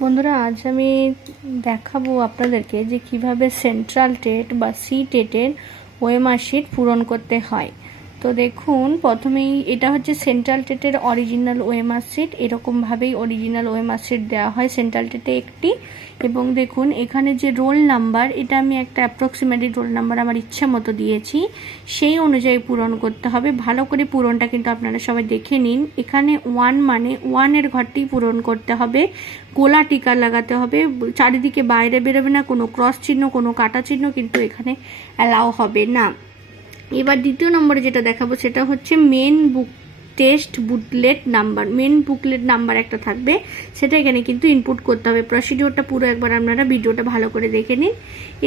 বন্ধুরা, আজ আমি দেখাবো আপনাদেরকে যে কিভাবে সেন্ট্রাল টেট বা সি টেটের ওএমআর শিট পূরণ করতে হয়। তো দেখুন, প্রথমেই এটা হচ্ছে সেন্ট্রাল টেটের অরিজিনাল ওএমআর শিট। এরকমভাবেই অরিজিনাল ওএমআর শিট দেওয়া হয় সেন্ট্রাল টেটে একটি। এবং দেখুন এখানে যে রোল নাম্বার, এটা আমি একটা অ্যাপ্রক্সিমেটলি রোল নাম্বার আমার ইচ্ছা মতো দিয়েছি, সেই অনুযায়ী পূরণ করতে হবে। ভালো করে পূরণটা কিন্তু আপনারা সবাই দেখে নিন। এখানে 1 মানে 1-এর ঘরটি পূরণ করতে হবে, গোলা টিকা লাগাতে হবে, চারিদিকে বাইরে বেরোবে না, কোনো ক্রস চিহ্ন কোনো কাটা চিহ্ন কিন্তু এখানে অ্যালাউ হবে না। এবার দ্বিতীয় নম্বরে যেটা দেখাবো সেটা হচ্ছে main book test booklet number. Main booklet number একটা থাকবে, সেটা এখানে কিন্তু ইনপুট করতে হবে। প্রসিডিওরটা পুরো একবার আপনারা ভিডিওটা ভালো করে দেখে নিন।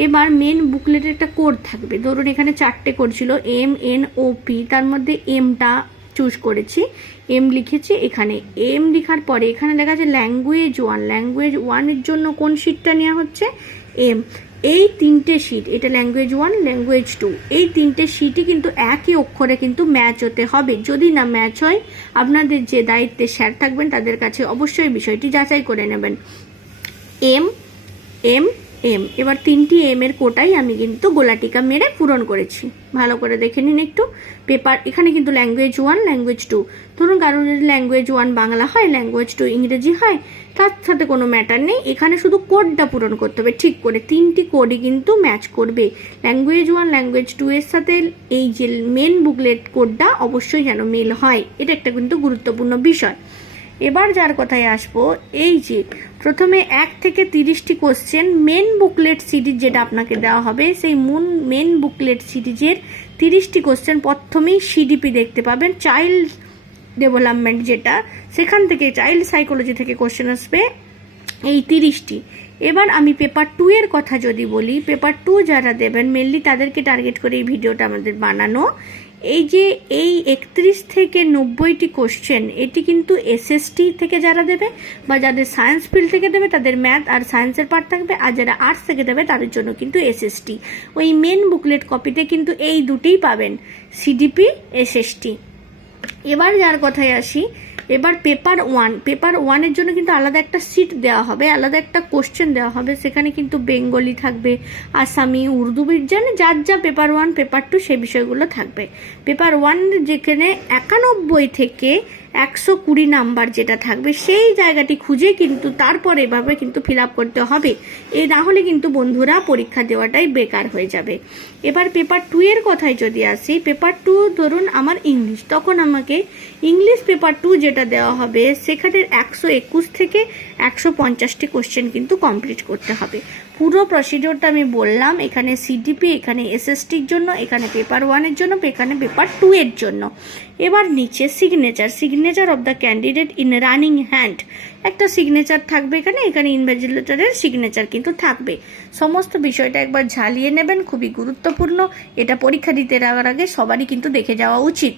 এবার মেন বুকলেটের একটা কোড থাকবে। ধরুন এখানে 4টে কোড ছিল, MNOP, তার মধ্যে এমটা চুজ করেছি, এম লিখেছি। এখানে এম লেখার পরে এখানে লেখা আছে ল্যাঙ্গুয়েজ 1। ল্যাঙ্গুয়েজ 1-এর জন্য কোন শিটটা নেওয়া হচ্ছে? এম। এই 3টে শিট, এটা ল্যাঙ্গুয়েজ 1, ল্যাঙ্গুয়েজ 2, এই 3টে শিটই কিন্তু একই অক্ষরে কিন্তু ম্যাচ হতে হবে। যদি না ম্যাচ হয়, আপনাদের যে দায়িত্বে স্যার থাকবেন তাদের কাছে অবশ্যই বিষয়টি যাচাই করে নেবেন। এম এম এম, এবার 3টি এম-এর কোটাই আমি কিন্তু গোলাটিকা মেরে পূরণ করেছি। ভালো করে দেখে নিন একটু পেপার। এখানে কিন্তু ল্যাঙ্গুয়েজ 1, ল্যাঙ্গুয়েজ 2, ধরুন কারণ যদি ল্যাঙ্গুয়েজ 1 বাংলা হয়, ল্যাঙ্গুয়েজ 2 ইংরেজি হয়, তার সাথে কোনো ম্যাটার নেই। এখানে শুধু কোডটা পূরণ করতে হবে ঠিক করে। 3টি কোডই কিন্তু ম্যাচ করবে। ল্যাঙ্গুয়েজ 1, ল্যাঙ্গুয়েজ 2 এর সাথে এই যে মেন বুকলেট কোডটা অবশ্যই যেন মিল হয়, এটা একটা কিন্তু গুরুত্বপূর্ণ বিষয়। এবার যার কথায় আসবো, এই যে প্রথমে 1 থেকে 30টি কোশ্চেন মেন বুকলেট সিরিজ যেটা আপনাকে দেওয়া হবে, সেই মেন বুকলেট সিরিজের 30টি কোশ্চেন প্রথমেই সিডিপি দেখতে পাবেন, চাইল্ড ডেভেলপমেন্ট যেটা, সেখান থেকে চাইল্ড সাইকোলজি থেকে কোশ্চেন আসবে এই 30টি। এবার আমি পেপার 2 এর কথা যদি বলি, পেপার 2 যারা দেবেন মেনলি তাদেরকে টার্গেট করে এই ভিডিওটা আমাদের বানানো। এই যে এই 31 থেকে 90টি কোশ্চেন, এটি কিন্তু এসএসটি থেকে যারা দেবে বা যাদের সায়েন্স ফিল্ড থেকে দেবে তাদের ম্যাথ আর সায়েন্সের পার্ট থাকবে, আর যারা আর্টস থেকে দেবে তাদের জন্য কিন্তু এসএসটি। ওই মেন বুকলেট কপিতে কিন্তু এই দুটিই পাবেন, সিডিপি, এসএসটি। এবার যার কথায় আসি, এবার পেপার 1, পেপার 1-এর জন্য কিন্তু আলাদা একটা সিট দেওয়া হবে, আলাদা একটা কোশ্চেন দেওয়া হবে। সেখানে কিন্তু বেঙ্গলি থাকবে, আসামি, উর্দু, বিজ্ঞানে যার যা পেপার 1 পেপার 2 সেই বিষয়গুলো থাকবে। পেপার 1 যেখানে 91 থেকে 120 নাম্বার যেটা থাকবে, সেই জায়গাটি খুঁজে কিন্তু তারপর এভাবে কিন্তু ফিল আপ করতে হবে। এ না হলে কিন্তু বন্ধুরা পরীক্ষা দেওয়াটাই বেকার হয়ে যাবে। এবার পেপার 2 এর কথায় যদি আসি, পেপার 2 ধরুন আমার ইংলিশ, তখন আমাকে ইংলিশ পেপার 2 যেটা দেওয়া হবে সেখানে 121 থেকে 150টি কোশ্চেন কিন্তু কমপ্লিট করতে হবে। পুরো প্রসিডিওরটা আমি বললাম, এখানে সিডিপি, এখানে এসএসটির জন্য, এখানে পেপার 1-এর জন্য, এখানে পেপার 2 এর জন্য। এবার নিচে signature of the candidate in running hand, একটা সিগনেচার থাকবে এখানে, এখানে ইনভেজিলেটরের সিগনেচার কিন্তু থাকবে। সমস্ত বিষয়টা একবার ঝালিয়ে নেবেন, খুবই গুরুত্বপূর্ণ। এটা পরীক্ষা দিতে যাওয়ার আগে সবারই কিন্তু দেখে যাওয়া উচিত।